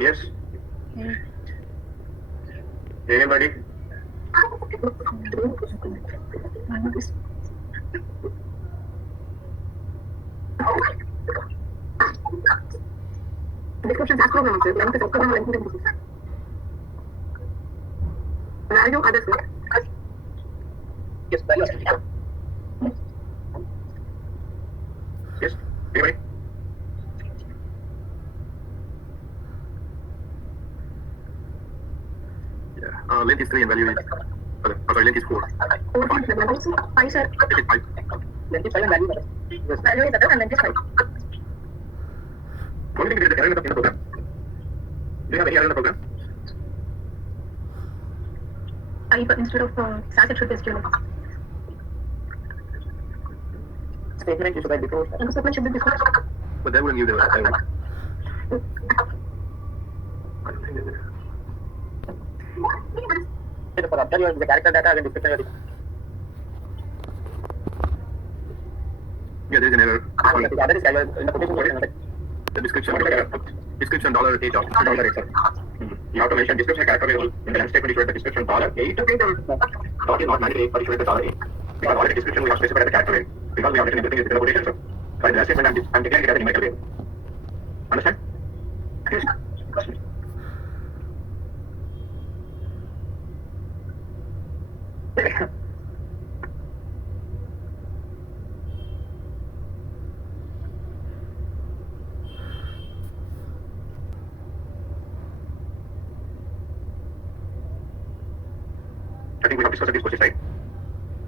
Yes. Anybody? Description as program answer. Length is program length is value others. Yes, value. Yes. Anybody? Yeah. Length is 3 and value is. Sorry, length is 4. 4 is the levels. 5 sir. Length is 5. Length is 5 and value is others. Value is others and length is 5. What do you think is the error in the program? Do you have any error in the program? 5 instead of SAS it should be SQL. Statement you should write before. And the statement should be before. But that wouldn't give the error. For after your the character data and description. Yeah, there is an error. The other is in the quotation. The description dollar $8 dollar $8. You have to mention description character variable in the length statement. You should write the description $8. Dot is not mandatory, but you should write the $8 because already description we have specified as the character variable because we have written everything in the quotation. So in the last statement I'm declaring it as a numerical variable. Understand? Yes. I think we have discussed these questions, right?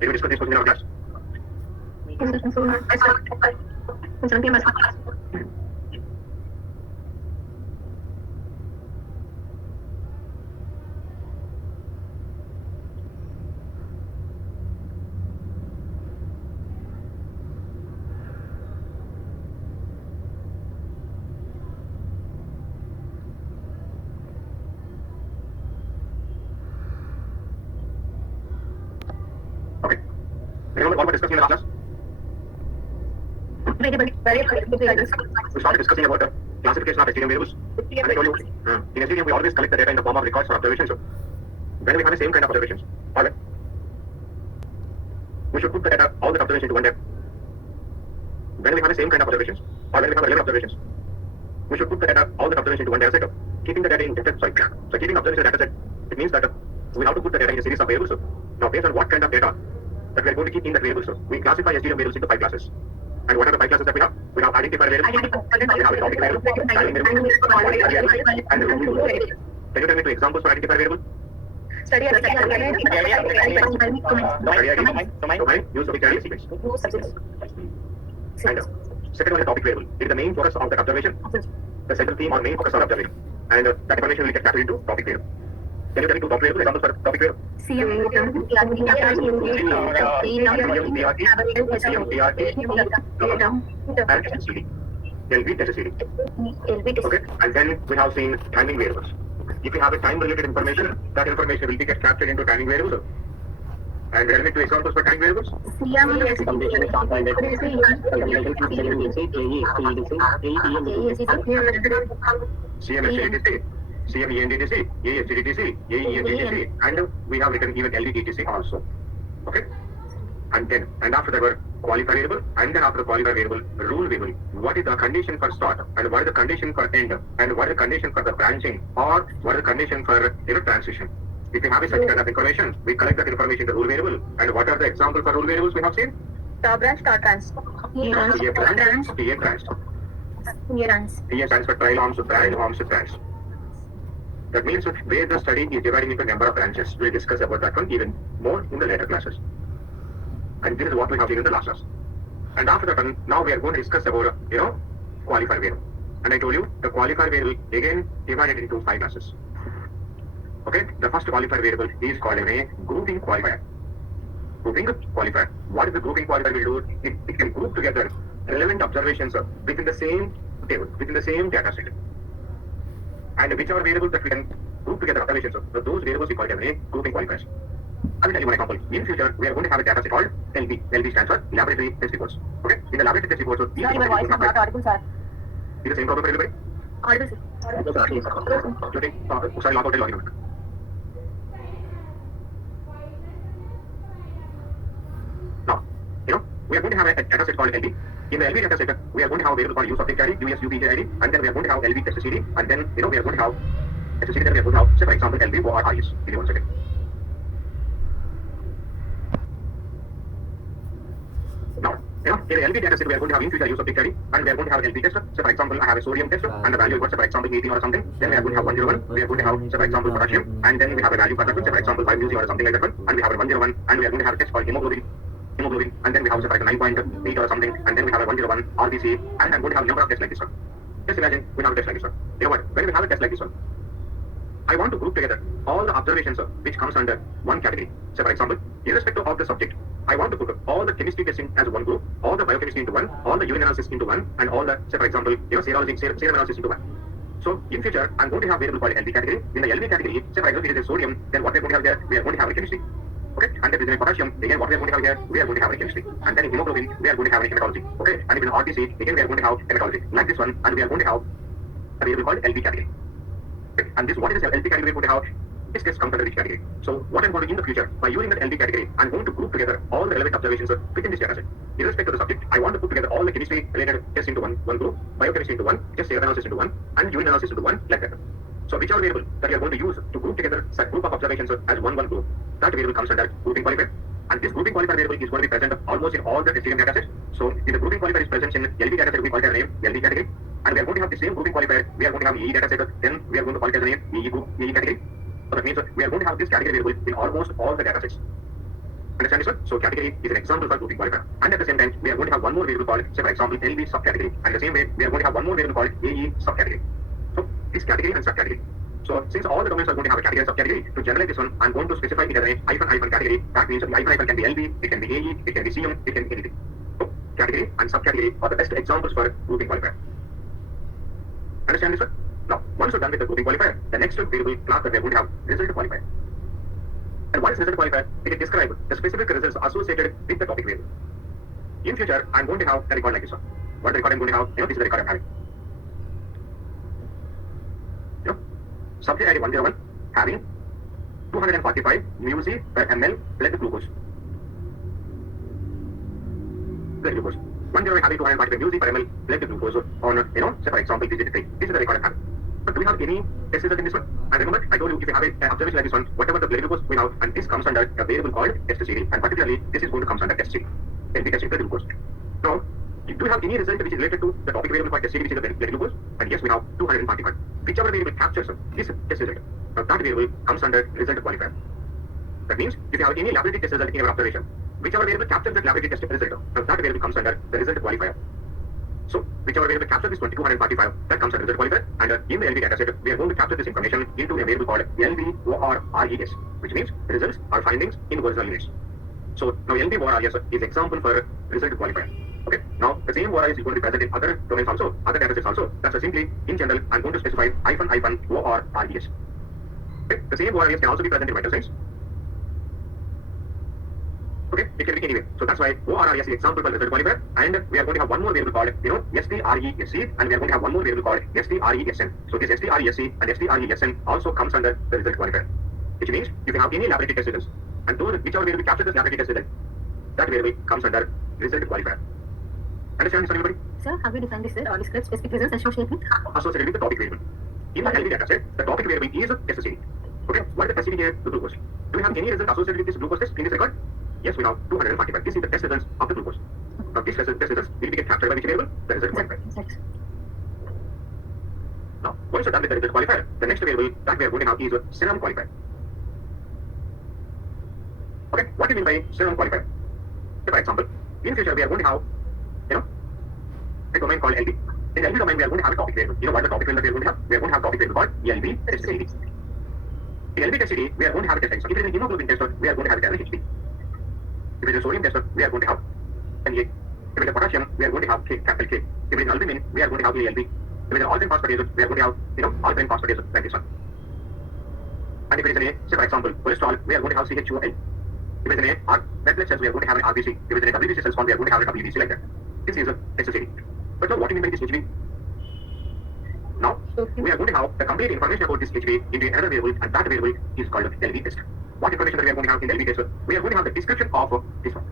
Did we discuss these questions in our class? Okay. Remember what we were discussing in the last class? We started discussing about the classification of STM variables. And I told you, in STM we always collect the data in the form of records or observations. So when we have the same kind of observations, alright, we should put the data, all the observations into one data. When we have the same kind of observations, or when we have 11 observations, we should put the data, all the observations into one data set. Keeping the data in different, so keeping observations in a data set, it means that we have to put the data in a series of variables. So now based on what kind of data that we are going to keep in that variable, so we classify STM variables into 5 classes. And what are the 5 classes that we have? We have identifier variable, we have atomic variable, timing variable, and the rule variable. Can you tell me 2 examples for identifier variable? Study domain, use of carrier sequence. And second one is topic variable. It is the main focus of that observation, the central theme or main focus of observation. And that information will get captured into topic variable. Can you tell me 2 topic variables, examples for topic variable? And SCD. LV, SCD. Okay, and then we have seen timing variables. If you have a time-related information, that information will be get captured into timing variables. And there are 2 examples for time variables. CMSCDC, CMENDDC, AFCDDC, AENDDC, and we have written even LDDTC also. Okay? And after that were qualifier variable, and then after the qualifier variable, rule variable. What is the condition for start, and what is the condition for end, and what is the condition for the branching, or what is the condition for transition? If we have such kind of information, we collect that information in the rule variable. And what are the examples for rule variables we have seen? Star branch, star trans. TA branch, TA branch. TA stands for trial arms to branch, arms to branch. That means where the study is dividing into a number of branches. We'll discuss about that one even more in the later classes. And this is what we have seen in the last class. And after that one, now we are going to discuss about, qualifier variable. And I told you, the qualifier variable again divided into 5 classes. Okay, the first qualifier variable is called a grouping qualifier. Grouping qualifier. What is the grouping qualifier will do? It can group together relevant observations within the same table, within the same data set. And whichever variables that we can group together observations, those variables we call them a grouping qualifiers. I will tell you one example. In future, we are going to have a data set called LB. LB stands for laboratory test reports. Okay? In the laboratory test reports, Sir, your voice is not audible, sir. Is the same problem for everybody? Audible, sir. Okay. Sorry, log out and log in. Now, we are going to have a data set called LB. In the LB data set, we are going to have a variable called use subject ID, USUBJ ID, and then we are going to have LB test CD, and then we are going to have test CD, then we are going to have, say for example, LB or RS. Give me 1 second. Now, in the LB data set, we are going to have in future use subject ID, and we are going to have LB tester. So, for example, I have a sodium tester, and the value is, say for example, 18 or something. Then we are going to have 101. We are going to have, say for example, potassium, and then we have a value for that one, say for example, 5 or something like that one, and we have a 101, and we are going to have a test called hemoglobin, and then we have say for example 9.8 or something, and then we have a 101 RBC, and I'm going to have a number of tests like this one. Just imagine we have a test like this one. You know what? When we have a test like this one, I want to group together all the observations which comes under one category. So for example, irrespective of the subject, I want to put all the chemistry testing as one group, all the biochemistry into one, all the urine analysis into one, and all the, say for example, serology, serum analysis into one. So in future, I'm going to have a variable called LB category. In the LB category, say for example, if it is sodium, then what we're going to have there, we are going to have a chemistry. Okay, and if it is potassium, again what we are going to have here, we are going to have a chemistry. And then in hemoglobin, we are going to have a hematology. Okay, and if in RBC, again we are going to have hematology. Like this one, and we are going to have a variable called LB category. Okay, and this what is this LB category we are going to have? This test comes under which category? So what I'm going to do in the future, by using that LB category, I'm going to group together all the relevant observations within this data set. Irrespective of the subject, I want to put together all the chemistry related tests into one group, biochemistry into one, just serum analysis into one, and urine analysis into one, like that. So whichever variable that you are going to use to group together such group of observations as one group, that variable comes under grouping qualifier. And this grouping qualifier variable is going to be present almost in all the testing data sets. So if the grouping qualifier is present in LB data set, we call it as name LB category. And we are going to have the same grouping qualifier. We are going to have EE data set, then we are going to call it as a name EE group, EE category. So that means we are going to have this category variable in almost all the data sets. Understand this one? So category is an example for grouping qualifier. And at the same time, we are going to have one more variable called, say for example, LB subcategory. And the same way, we are going to have one more variable called AE subcategory. So this category and subcategory. So since all the domains are going to have a category and subcategory, to generalize this one, I'm going to specify it as a hyphen category. That means the hyphen can be LB, it can be AE, it can be CM, it can be anything. So category and subcategory are the best examples for grouping qualifier. Understand this one? Now, once you're done with the grouping qualifier, the next variable class that we're going to have result qualifier. And what is result qualifier? It can describe the specific results associated with the topic variable. In future, I'm going to have a record like this one. What the record I'm going to have? This is the record I'm having. Subject ID 101 having 245 μc per ml blood glucose. Blood glucose. 101 having 245 μc per ml blood glucose on, say for example, digit 3. This is the record I'm having. But do we have any test result in this one? And remember, I told you if you have an observation like this one, whatever the blood glucose we have, and this comes under a variable called test CD, and particularly this is going to come under test CD. Then we can see blood glucose. Now, do you have any result which is related to the topic variable called test CD, which is the blood glucose? And yes, we have 245. Whichever variable captures this test result, now that variable comes under result qualifier. That means if you have any laboratory test result in your observation, whichever variable captures that laboratory test result, now that variable comes under the result qualifier. So whichever variable captures this 245, that comes under result qualifier, and in the LB dataset, we are going to capture this information into a variable called LB/OR/RES, which means results or findings in original units. So now LB/OR/RES is example for result qualifier. Okay. Now the same ORIS is going to be present in other domains also, other datasets also. That's simply in general, I'm going to specify -OR/RES. Okay. The same ORIS can also be present in vital signs. Okay, it can be anywhere. So that's why ORIS is example for result qualifier, and we are going to have one more variable called STRESC, and we are going to have one more variable called STRESN. So this STRESC and STRESN also comes under the result qualifier, which means if you have any laboratory test results, and those whichever variable captures this laboratory test result, that variable comes under result qualifier. Understand this, everybody? Sir, have you defined this or described specific results associated with the topic variable? In the LB data set, the topic variable is test CD. Okay, what is the test CD here? The glucose. Do we have any result associated with this glucose test in this record? Yes, we have 245. This is the test results of the glucose. Now, this test results will be captured by which variable? The result qualifier. Now, once you're done with the result qualifier, the next variable that we are going to have is serum qualifier. Okay, what do you mean by serum qualifier? So, for example, in future we are going to have a domain called LB. In the LB domain, we are going to have a topic variable. You know what the topic variable we are going to have? We are going to have a topic variable called LB test CD. In LB test CD, we are going to have a test type. So if it is a hemoglobin tester, we are going to have it as a HB. If it is a sodium tester, we are going to have NA. If it is a potassium, we are going to have K, capital K. If it is albumin, we are going to have ALB. If it is an alkaline phosphatase, we are going to have, alkaline phosphatase like this one. And if it is an A, say for example, cholesterol, we are going to have CHOL. If it's an red blood cells, we are going to have an RBC. If it's an WBC cells form, we are going to have a WBC like that. This is a HCD. But now what do you mean by this HB? Now, we are going to have the complete information about this HB into another variable, and that variable is called LV test. What information that we are going to have in the LV test? We are going to have the description of this one.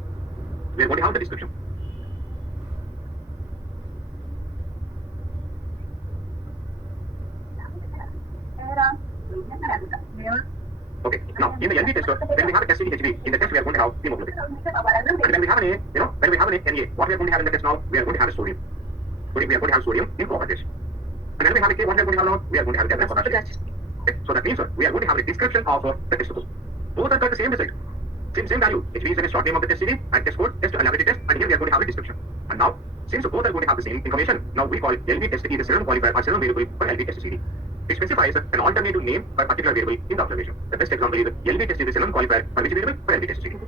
We are going to have the description. Okay, now in the LV test, when we have a test in HB, in the test we are going to have hemoglobin. And when we have an A, when we have an Na, what we are going to have in the test now, we are going to have a sodium. We are going to have sodium in copper test. And when we have a K, what we are going to have now, we are going to have a potassium. Okay, so that means we are going to have a description of the test result. Both are got the same result. Same value. HB is a short name of the test series, and test code, test and laboratory test, and here we are going to have a description. And now, since both are going to have the same information, now we call LV test is a serum qualifier or serum variable for LV test series. It specifies an alternative name for a particular variable in the observation. The best example is LV test is a serum qualifier for which variable for LV test series.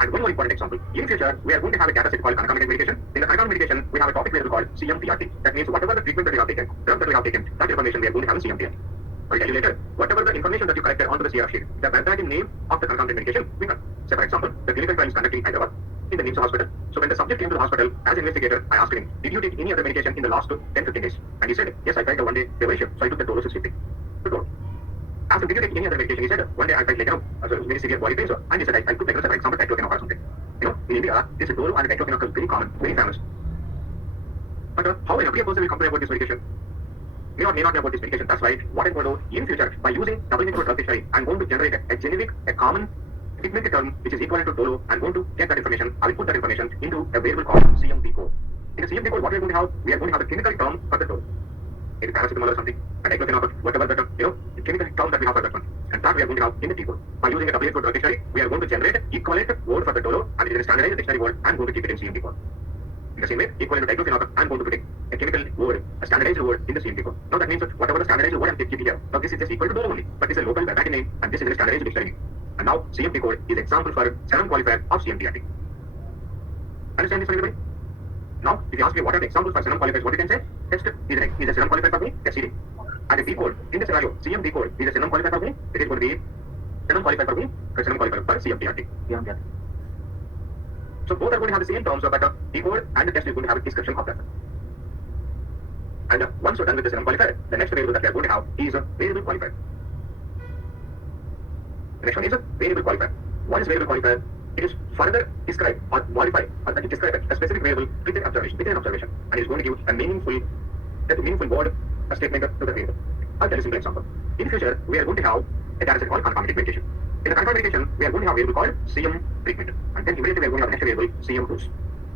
And one more important example. In future, we are going to have a data set called concomitant medication. In the concomitant medication, we have a topic variable called CMTRT. That means whatever the treatment that we have taken, drug that we have taken, that information we are going to have in CMTRT. I'll tell you later, whatever the information that you collected onto the CR sheet, the verbatim name of the concomitant medication, we got. Say for example, the clinical trial is conducted in Hyderabad, in the NIMS hospital. So when the subject came to the hospital, as investigator, I asked him, did you take any other medication in the last 10-15 days? And he said, yes, I tried the one day deviation, so I took the Dolo 650. The Dolo. Asked him, did you take any other medication? He said, one day I felt like, so very severe body pain, and he said, I took, for example, diclofenac or something. In India, this Dolo and diclofenac is very common, very famous. But how an every person will complain about this medication? May or may not know about this medication. That's why what I'm going to do in future, by using double input drug dictionary, I'm going to generate a generic, a common pigmented term which is equivalent to Dolo. I'm going to get that information. I will put that information into a variable called CMD code. In the CMD code, what we are going to have? We are going to have a chemical term for the Dolo. It is paracetamol or something, and diclofenac, whatever the the chemical term that we have for that one. And that we are going to have in the T code. By using a double input drug dictionary, we are going to generate equivalent word for the Dolo, and it is a standardized dictionary word. I'm going to keep it in CMD code. In the same way, equivalent to diclofenac, I'm going to put a chemical word, a standardized word in the CMD code. Now that means that whatever the standardized word I'm keeping here, now this is just equal to Dolo only, but this is a local verbatim name, and this is a standardized dictionary name. And now CMD code is example for serum qualifier of CMTRT. Understand this, everybody? Now, if you ask me what are the examples for serum qualifiers, what you can say? Test is a serum qualifier for me, SCD. And the D code, in the scenario, CMD code is a serum qualifier for me, it is going to be serum qualifier for me, or serum qualifier for CMTRT. So both are going to have the same terms, but the D code and the test is going to have a description of that. And once we're done with the serum qualifier, the next variable that we are going to have is a variable qualifier. The next one is a variable qualifier. What is variable qualifier? It is further describe or modify or describe a specific variable with an observation, and is going to give a meaningful word, a statement to the variable. I'll tell you a simple example. In future, we are going to have a data set called concomitant medication. In the concomitant medication, we are going to have a variable called CM treatment, and then immediately we are going to have the next variable CM dose.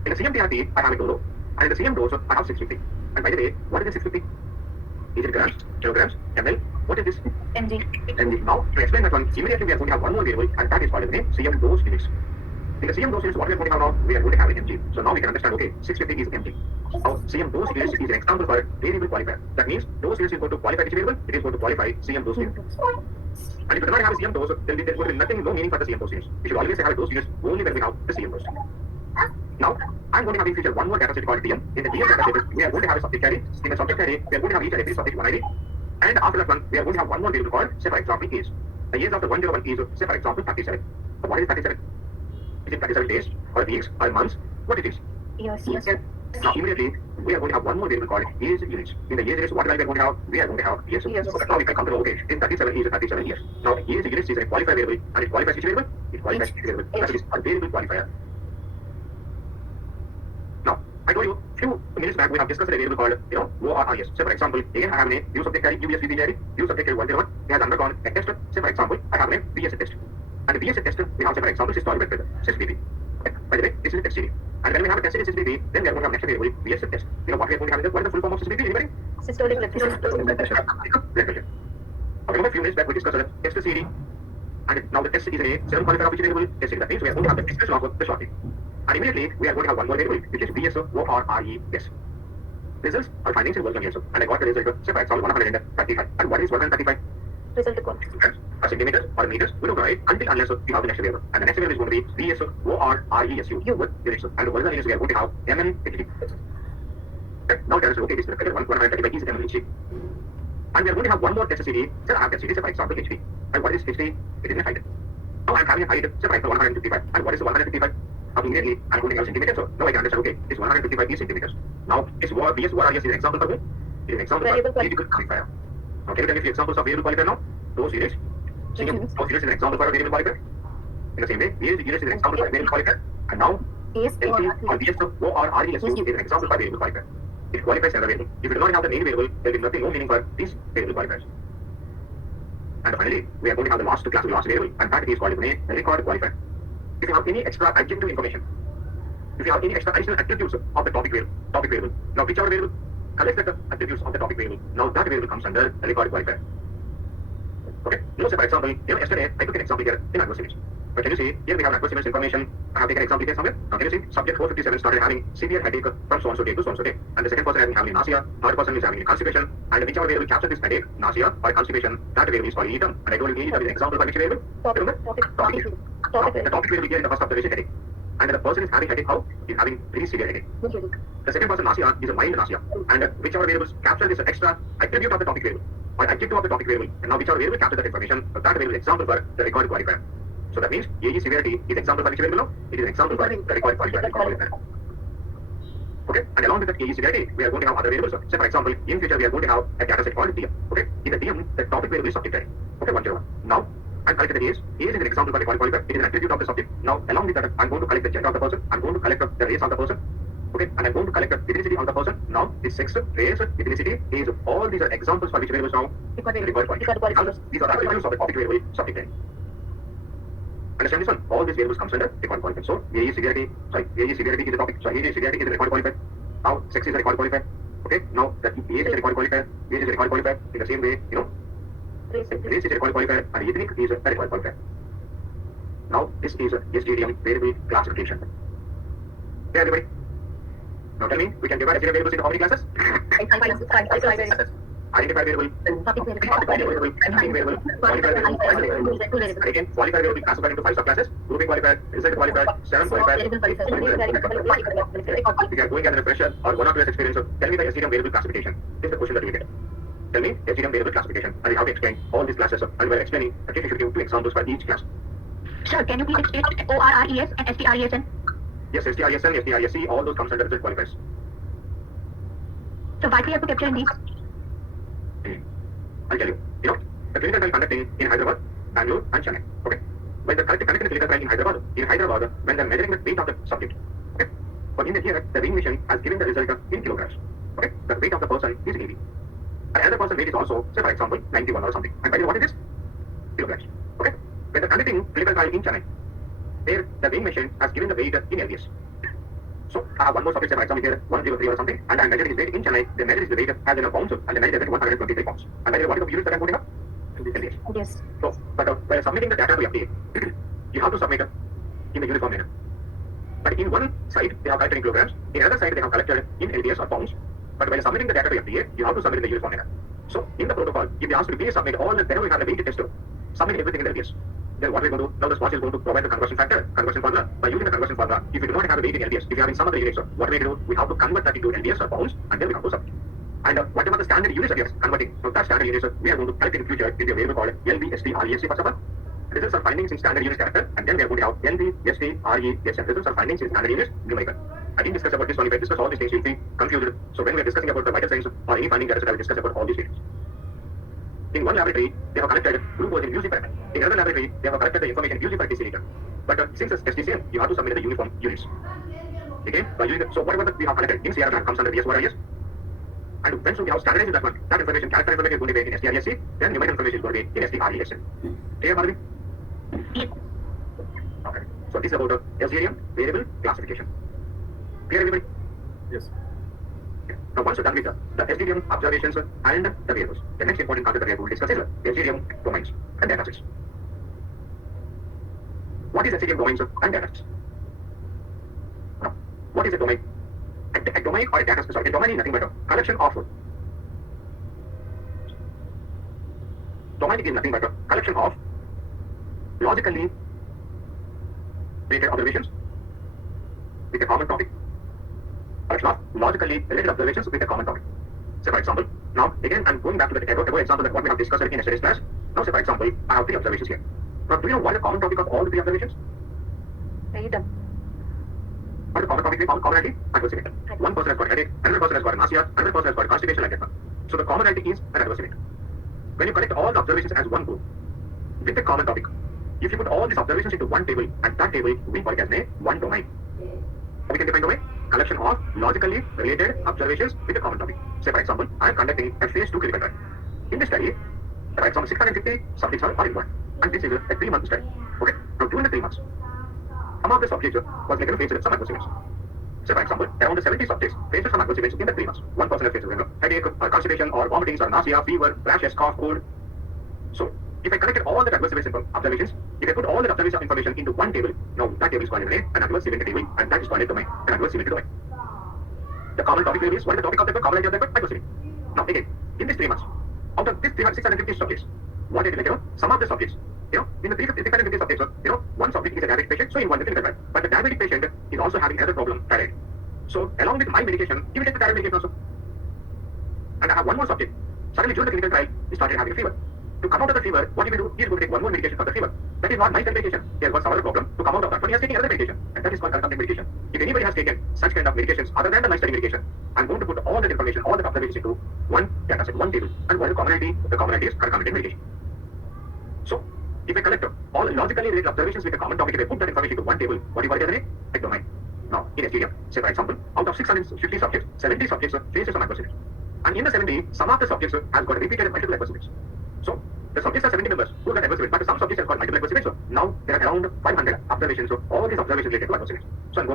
In the CMTRT, I have a Dolo, and in the CM dose, I have 650. And by the way, what is the 650? Is it grams, kilograms, ml? What is this? MG. MG. Now, to explain that one, immediately we are going to have one more variable, and that is called the name CM dose units. In the CM dose units, what we are going to have now, we are going to have an MG. So now we can understand, okay, 650 is MG. Now, CM dose units is an example for variable qualifier. That means dose units is going to qualify which variable? It is going to qualify CM dose units. And if you do not have a CM dose, then there is going to be nothing, no meaning for the CM dose units. You should always have a dose units only when we have the CM dose. Now, I'm going to have in future one more data set called DM. In the DM data set, we are going to have a subject carry. In the subject carry, we are going to have each and every subject one ID. And after that one, we are going to have one more variable called, say for example, age. The age of the 101 is, say for example, 37. So what is 37? Is it 37 days, or weeks, or months? What it is? Yes. Now, immediately, we are going to have one more variable called age units. In the age units, what are we going to have? We are going to have years. So now we can compare, okay, in 37 is 37 years. Now, age units is a qualifier variable, and it qualifies which variable? It qualifies which variable. That is a variable qualifier. Now, I told you few minutes back we have discussed a variable called, ORRS. Say for example, again I have a new subject carry, UBS VBJRE, new subject carry 101. It has undergone a test. Say for example, I have a BSA test. And the BSA test, we have, say for example, systolic blood pressure, SSBP. Okay. By the way, this is a test series. And when we have a test series SSBP, then we are going to have next variable, BSA test. You know what we are going to have? What is the full form of SSBP? Anybody? Systolic blood pressure. Blood pressure. Remember a few minutes back we discussed a test series. And now the test is a serum qualifier of which variable? Test series. That means we are going to have the description of the short name. And immediately, we are going to have one more variable, which is BSO-ORRES. Results are findings in work on ESO. And I got the result, say for example, 135. And what is 135? Result code. A centimeters or meters, we don't know it until unless we have the next variable. And the next variable is going to be BSO-ORRESU. Units. And the original units we are going to have MMHG. Okay. Now tell us, okay, this is the 135 is MMHG. And we are going to have one more test CD. Say I have test CD, say for example, HD. And what is HD? It is a height. Now I'm having a height, say for example 155. And what is 155? Immediately I'm going to have centimeters. So now I can understand, okay, this 155 is centimeters. Now this what radius is an example for me. It is an example Variable for variable qualifier. Now can you tell me a few examples of variable qualifier now? Those units. Those units is an example for a variable qualifier. In the same way, here units is an example for a variable qualifier. And now Yes, LC or BS of O or RESU is an example for a variable qualifier. It qualifies as a variable. If you do not have the main variable, there is nothing, no meaning for these variable qualifiers. And finally, we are going to have the last class variable, and that is called a record qualifier. If you have any extra adjective information, if you have any extra additional attributes of the topic variable, now whichever variable collects the attributes of the topic variable, now that variable comes under a record qualifier. Okay, say for example, yesterday I took an example here in adverse image. But can you see, here we have adverse image information. I have taken an example here somewhere. Now can you see, subject 457 started having severe headache from so-and-so day to so-and-so day. And the second person is having nausea, third person is having constipation, and whichever variable captures this headache, nausea, or constipation, that variable is called any term. And I told you any term is an example for which variable? Remember? Topic. The topic variable here in the first observation headache. And the person is having headache how? He is having very severe headache. The second person nausea is a mild nausea. And whichever variables capture this extra attribute of the topic variable, or adjective of the topic variable, and now whichever variable captures that information, that variable is example for the record qualifier. So that means AE severity is example for which variable now? It is an example for the record qualifier. Okay, and along with that AE severity, we are going to have other variables. Say for example, in future we are going to have a data set called DM. Okay, in the DM, the topic variable is subject heading. Okay, 101. Now, I'm collecting the age. Age is an example for the qualifier. It is an attribute of the subject. Now, along with that, I'm going to collect the gender of the person. I'm going to collect the race of the person. Okay, and I'm going to collect the ethnicity of the person. Now, the sex, race, ethnicity, age, all these are examples for which variables now? Record qualifier. These are attributes of the topic variable subject heading. Understand this one? All these variables comes under record qualifier. So, AE severity is the topic. So, AE severity is the record qualifier. Now, sex is the record qualifier. Okay, now the age is the record qualifier. Age is the record qualifier. In the same way, race is a record qualifier and ethnic is a record qualifier. Now, this is a SGDM variable classification. Okay, everybody? Now tell me, we can divide SGDM variables into how many classes? Identify variable, qualifier variable, ending variable, qualifier variable. Again, qualifier variable classified into 5 subclasses: grouping qualifier, result qualifier, serum qualifier. If you are going as a fresher or 1 or 2 years experience, so tell me the SGDM variable classification. This is the question that you get. Tell me SGDM variable classification and how to explain all these classes. And while explaining, at least you should give 2 examples for each class. Sure, can you please explain ORRES and STRESN? Yes, STRESN, STRESC, all those comes under result qualifiers. So what we have to capture in these? I'll tell you. The clinical trial conducting in Hyderabad, Bangalore, and Chennai. Okay. When the conducting the clinical trial in Hyderabad, when they're measuring the weight of the subject. Okay. But in the here, the weighing machine has given the result in kilograms. Okay. The weight of the person is 80. And another person's weight is also, say for example, 91 or something. And by the way, what is this? Kilograms. Okay. When the conducting clinical trial in Chennai, there the weighing machine has given the weight in LBS. So I have one more subject, say for example here 103 or something, and I measured his weight in Chennai. They measured his weight as in a pounds, and they measured it at 123 pounds. And by the way, what is the units that I'm putting up? LBS. Yes. So, but while submitting the data to FDA, you have to submit in the uniform manner. But in one side, they have collected in kilograms. In another side, they have collected in LBS or pounds. But while submitting the data to FDA, you have to submit in the uniform manner. So, in the protocol, if they ask you to please submit all the, whenever you have a weight test, submit everything in LBS. Then what we're going to do, now the Swatch is going to provide the conversion formula. By using the conversion formula, if you do not have a weight in LBS, if you have in some other units, what we do, we have to convert that into LBS or pounds, and then we have to submit. And whatever the standard units that we are converting, so that standard units, we are going to collect in future in the variable called LBST first of all. Results are findings in standard units character, and then we are going to have LBST Results are findings in standard units numerical. I didn't discuss about this one, if I discuss all these things, you'll be confused. So when we are discussing about the vital signs or any finding that I will discuss about all these things. In one laboratory, they have collected glucose in UC parameter. In another laboratory, they have collected the information UC per deciliter. But since it's SDCM, you have to submit the uniform units. Okay? By using so whatever that we have collected in CRM comes under BS1 and when we have standardized that one, that information, character information is going to be in STRESC, then numerical information is going to be in STRESN. Clear, Madhavi? Yes. Okay. So this is about the SGDM variable classification. Clear, everybody? Yes. Now once you're done with the SGDM observations and the variables, the next important concept that we are going to discuss is the SGDM domains and data sets. What is SGDM domains and data sets? Now, what is a domain? A domain or a data set, a domain is nothing but a collection of logically related observations with a common topic. Collection of logically related observations with a common topic. Say for example, now again I'm going back to the example that what we have discussed in yesterday's class. Now say for example, I have 3 observations here. Now, do you know what is the common topic of all the three observations? Read them. What is the common topic? Commonality? Adverse event. One person has got headache, another person has got nausea, another person has got constipation like that. So the commonality is an adverse event. When you collect all the observations as one group, with the common topic, if you put all these observations into one table, and that table we call it as one domain. We can define domain, collection of logically related observations with a common topic. Say for example, I am conducting a phase 2 clinical trial. In this study, for example, 650 subjects are involved, and this is a 3-month study. Okay, now during the 3 months, some of the subjects was faced with some adverse events. Say for example, around 70 subjects faced some adverse events in the 3 months. One person has faced headache, or constipation, or vomiting, or nausea, fever, rashes, cough, cold. So, if I collected all the adverse events observations, if I put all the observation information into one table, now that table is called an adverse event table, and that is called a domain, an adverse event domain. The common topic is what is the topic of the commonality of the adverse event. Now again, in these 3 months, out of this 650 subjects, what I did, some of the subjects, in the 650 subjects, one subject is a diabetic patient, so in one clinical trial. But the diabetic patient is also having another problem, thyroid. So along with my medication, he will take the thyroid medication also. And I have one more subject. Suddenly during the clinical trial, he started having a fever. To come out of the fever, what he will do, he is going to take one more medication for the fever. That is not my medication. He has got some other problem. To come out of that one, he has taken another medication, and that is called concomitant medication. If anybody has taken such kind of medications other than the life-study medication, I'm going to put all that information, all the observations into one data set, one table. And what is the commonality is concomitant medication. So, if I collect all logically related observations with a common topic, if I put that information into one table, what do you call it as a domain? Now, in a stadium, say for example, out of 650 subjects, 70 subjects face some adverse events. And in the 70, some of the subjects have got repeated multiple adverse events. So, the subjects are 70 members who got adverse events, but some subjects have got multiple adverse events. So, now there are around 500 observations. So, all these observations related to adverse events. So, I'm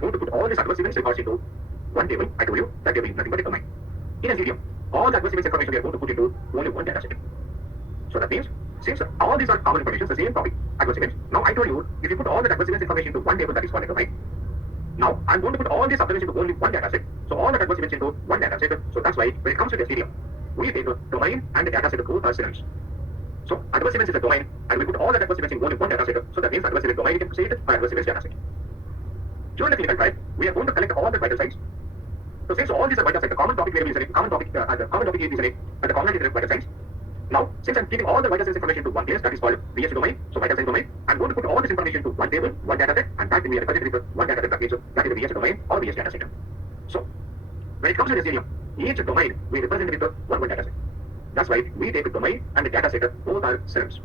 going to put all these adverse events records into one table. I told you that table is nothing but a domain. In a stadium, all the adverse events information we are going to put into only one data set. So, that means, since all these are common information, the same topic, adverse events. Now, I told you, if you put all the adverse events information into one table, that is called a domain. Now, I'm going to put all these observations into only one data set. So, all the adverse events into one data set. So, that's why when it comes to the stadium, we take the domain and the data set both are synonyms. So, adverse events is a domain, and we put all the adverse events in only one data set. So, that means adverse event domain, you can say it, or adverse events data set. During the clinical trial, we are going to collect all the vital signs. So, since all these are vital signs, the common topic variable is the common topic is the commonality is vital signs. Now, since I'm keeping all the vital signs information into one place, that is called VS domain, so vital signs domain, I'm going to put all this information into one table, one data set, and that will be represented with one data set. That means that is the VS domain or VS data set. So, when it comes to the stadium, each domain we represent it with one data set. That's why we take a domain and the data set, both are synonyms.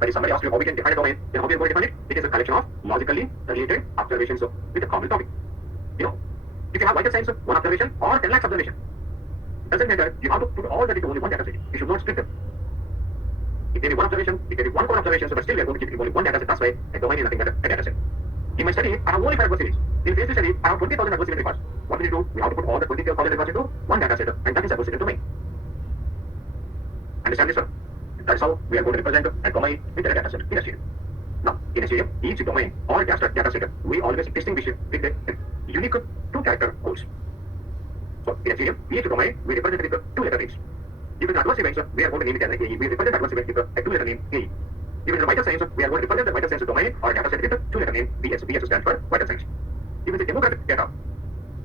But if somebody asks you how we can define a domain, then how we are going to define it? It is a collection of logically related observations with a common topic. If you have vital signs, one observation or 10 lakhs observation, doesn't matter, you have to put all that into only one data set. You should not split them. It may be one observation, it may be one core observation, so but still we are going to keep only one data set. That's why a domain is nothing but a data set. In my study, I have only 5 adverse events. In phase 2 study, I have 20,000 adverse event records. What will you do? We have to put all the 20,000 records into one data set, and that is adverse event domain. Understand this, sir? That is how we are going to represent a domain with a data set in a stadium. Now, in a stadium, each domain or data set, we always distinguish it with a unique 2-character codes. So, in a stadium, each domain we represent it with 2-letter names. If it's adverse events, we are going to name it as AE. We represent adverse events with a 2-letter name AE. If it's a vital signs, we are going to represent the vital signs domain or data set with a 2-letter name VS. VS stands for vital signs. If it's a demographic data,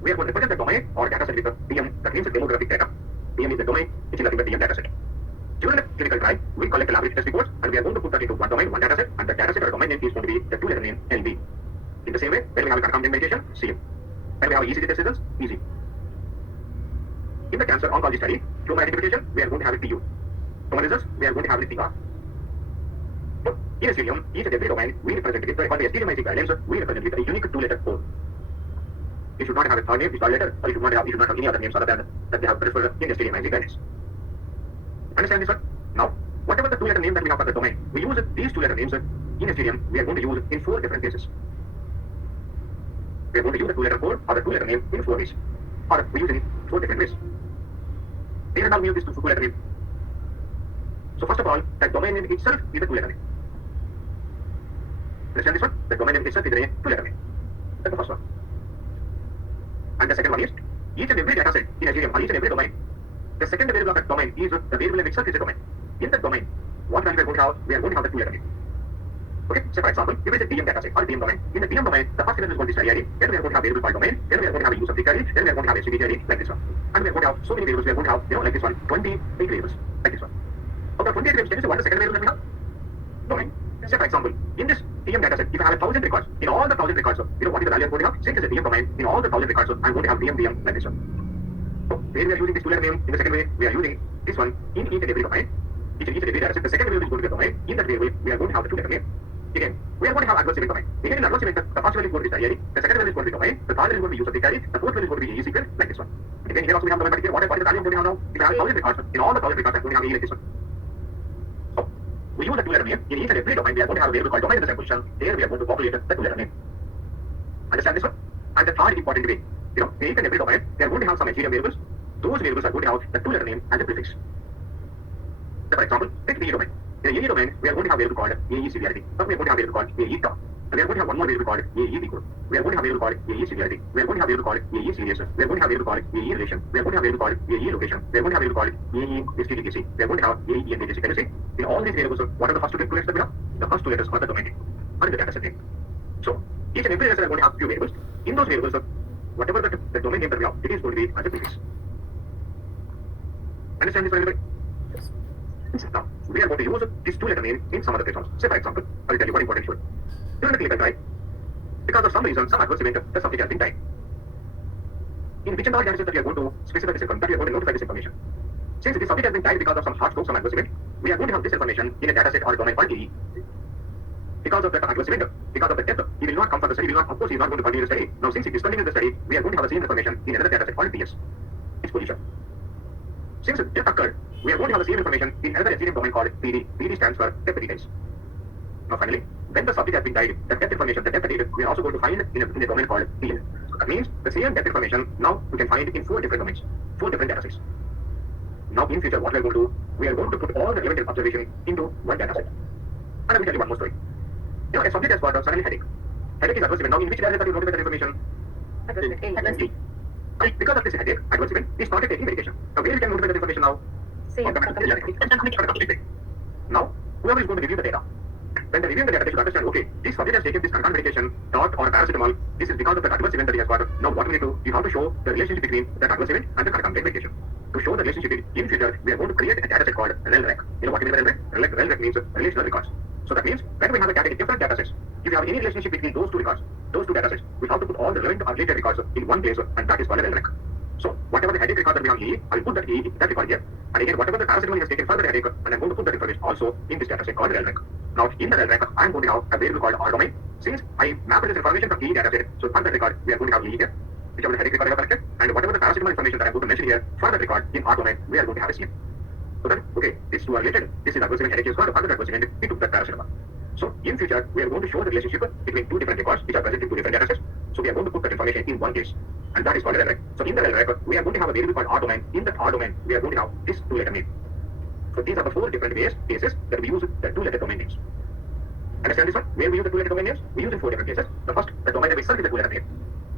we are going to represent the domain or data set with a DM. That means a demographic data. DM is the domain, which is nothing but DM data set. During the clinical trial, we collect the laboratory test reports, and we are going to put that into one domain, one data set, and the data set or domain name is going to be the 2-letter name LB. In the same way, when we have a concomitant medication, CM. When we have ECG test results, EG. In the cancer oncology study, tumor identification, we are going to have it TU. Tumor results, we are going to have it TR. So, in a stadium, each and every domain, we represent it with the STDMIC guidelines, we represent it with a unique 2-letter code. You should not have a third name, it's called letter, or you should not have any other names other than that they have preferred in the STDMIC guidelines. Understand this, sir? Now, whatever the 2-letter name that we have for the domain, we use these 2-letter names in a stadium, we are going to use it in 4 different cases. We are going to use the 2-letter code or the 2-letter name in 4 ways. Or we use it in 4 different ways. Here and now we use this 2-letter name. So first of all, the domain name itself is a 2-letter name. Understand this one? The domain name itself is a 2-letter name. That's the first one. And the second one is, each and every data set in a stadium or each and every domain, the second variable of that domain is the variable name itself is a domain. In that domain, what value we are going to have? We are going to have the 2-letter name. Okay, so for example, if it's a DM data set or DM domain, in the DM domain, the first element is going to be study ID, then we are going to have variable file domain, then we are going to have a user ID, then we are going to have a HTTP ID, like this one. And we are going to have so many variables, we are going to have, like this one, 28 variables, like this one. Out of 28 variables, can you say what is the second variable that we have? domain. Say for example, in this TM dataset, if I have 1,000 records, in all the 1,000 records, what is the value I'm going to have? Since it's a TM domain, in all the 1,000 records, I'm going to have TM like this one. So where we are using this two-letter name, in the second way, we are using this one in each and every domain. Each and every dataset, the second variable is going to be a domain. In that variable, we are going to have the two-letter name. Again, we are going to have adverse event domain. Again, in adverse event, the first value is going to be the the second value is going to be domain, the third value is going to be use of the carry, the fourth value is going to be EE sequence like this one. Again, here also we have domain, but here what is the value I'm going to have now? If I have 1,000 records, in all the 1,000 records, I'm going to have EE like this one. So we use the two-letter name. In each and every domain, we are going to have a variable called domain in the same position. There we are going to populate the two-letter name. Understand this one? And the third important way, in each and every domain, they are going to have some HTML variables. Those variables are going to have the two-letter name and the prefix. So for example, take the domain. In the domain, we are going to have a variable called AE severity. Now we are going to have a variable called AE top. And we are going to have one more variable called AE equal. We are going to have a variable called AE severity. We are going to have a variable called AE serious. We are going to have a variable called AE relation. We are going to have a variable called AE location. We are going to have a variable called AE STTKC. We are going to have AE and DTC. Can you see? In all these variables, what are the first two letters that we have? The first two letters are the domain name and the dataset name. So each and every dataset are going to have few variables. In those variables, whatever the domain name that we have, it is going to be as a prefix. Understand this, everybody? Now, we are going to use this two-letter name in some other platforms. Say, for example, I will tell you one important issue. During the clinical trial, because of some reason, some adverse event, the subject has been died. In which and all dataset that we are going to specify this information, that we are going to notify this information. Since the subject has been died because of some heart stroke, some adverse event, we are going to have this information in a dataset or a domain called AE. Because of that adverse event, because of the death, he will not come for the study, he will not, of course, he is not going to continue the study. Now, since he is continuing the study, we are going to have the same information in another dataset called DS. Its position. Since death occurred, we are going to have the same information in another HTML domain called PD. PD stands for death details. Now finally, when the subject has been died, the death information, the death details, we are also going to find in a domain called DL. So that means the same death information now we can find in 4 different domains, 4 different datasets. Now in future, what we are going to do, we are going to put all the relevant observation into one dataset. And I will tell you one more story. A subject has got a suddenly headache. Headache is adverse event. Now in which dataset you notify that information? Adverse D. Because of this headache, adverse event, he started taking medication. Now where we can notify that information now? Now, whoever is going to review the data, when they review the data, they should understand, okay, this subject has taken this concurrent medication, dot or paracetamol, this is because of the adverse event that he has got. Now what we need to, you have to show the relationship between that adverse event and the concurrent medication. To show the relationship in future, we are going to create a dataset called RELREC. You know what we mean by RELREC? RELREC means relational records. So that means when we have a category different datasets, if you have any relationship between those two records, those two datasets, we have to put all the relevant or related records in one place, and that is called a RELREC. So whatever the headache record that we have here, I will put that record here. And again, whatever the paracetamol he has taken for the headache, and I'm going to put that information also in this dataset called RELREC. Now in the RELREC, I'm going to have a variable called R domain. Since I mapped this information from EE dataset, so for that record, we are going to have EE here, whichever the headache record I have collected, and whatever the paracetamol information that I'm going to mention here for that record in R domain, we are going to have a CM. So then, okay, these two are related. This is adverse event headache is called, for that adverse event, we took that paracetamol. So in future, we are going to show the relationship between two different records which are present in two different datasets. So we are going to put that information in one place, and that is called a RELREC. So in the RELREC, we are going to have a variable called R domain. In that R domain, we are going to have this two-letter name. So these are the 4 different cases that we use the two-letter domain names. Understand this one? Where we use the two-letter domain names? We use in 4 different cases. The first, the domain name itself is a two-letter name,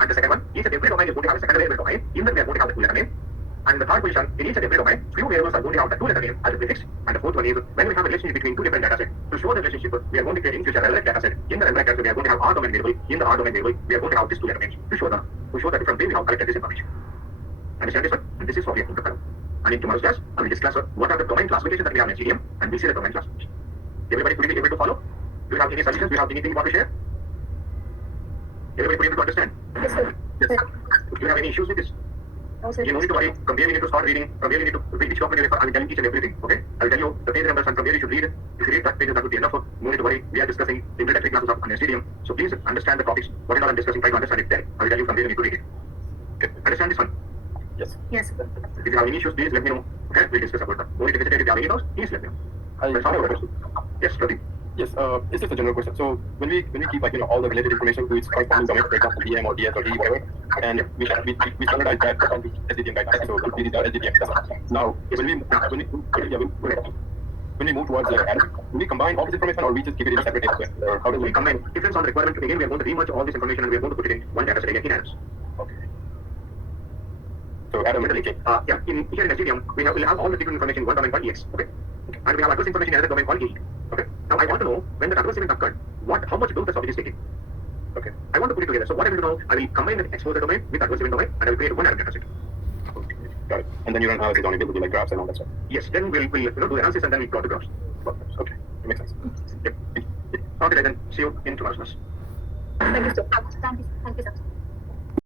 and the second one, each and every domain is going to have a second variable domain. In that, we are going to have the two-letter name. And the third position, in each and every domain, few variables are going to have the two-letter name as a prefix. And the fourth one is when we have a relationship between two different datasets. To show the relationship, we are going to create in future a RELREC dataset. In the RELREC dataset, we are going to have R domain variable. In the R domain variable, we are going to have this two-letter names to show the different way we have collected this information. Understand this one? And this is what we are going to follow. And in tomorrow's class, I will discuss what are the domain classifications that we have in HTML, and we see the domain classification. Everybody could be able to follow? Do you have any suggestions? Do you have anything you want to share? Everybody could be able to understand? Yes, sir. Yes. Do you have any issues with this? No, sir. You don't need to worry. From here you need to start reading. From here you need to read which document you refer. I will tell you each and everything. Okay? I will tell you the page numbers, and from here you should read. If you read that page, that would be enough. No need to worry. We are discussing introductory classes of STDM. So please understand the topics. What is all I'm discussing, try to understand it there. I will tell you from here you need to read it. Okay? Understand this one? Yes. Yes, sir. If you have any issues, please let me know. Okay? We'll discuss about that. Only to visit if you have any doubts, please let me know. That's all I want to do. Yes, Pradeep. Yes, it's just a general question. So when we keep all the related information to its corresponding domain, for example, DM or DS or DE, whatever, and we standardize that onto SDTM guidelines. So these are SDTM guidelines. Now, when we move towards Adam, do we combine all this information, or we just keep it in a separate data? Or how do We combine. Depends on the requirement. Again, we are going to remerge all this information and we are going to put it in one dataset again in Adams. Okay. So Adam, yeah, in here in STDM, we'll have all the different information in one domain called EX. Okay? And we have adverse information in another domain called EE. Okay? Now I want to know when the adverse event occurred, how much dose the subject is taking. Okay? I want to put it together. So what I will do now, I will combine the exposure domain with adverse event domain, and I will create one dataset. okay, got it. And then you run analysis on it, it will be like graphs and all that stuff. Yes, then we'll do analysis and then we'll plot the graphs. Okay, it makes sense. Yep. Okay, then see you in tomorrow's class. Thank you, sir.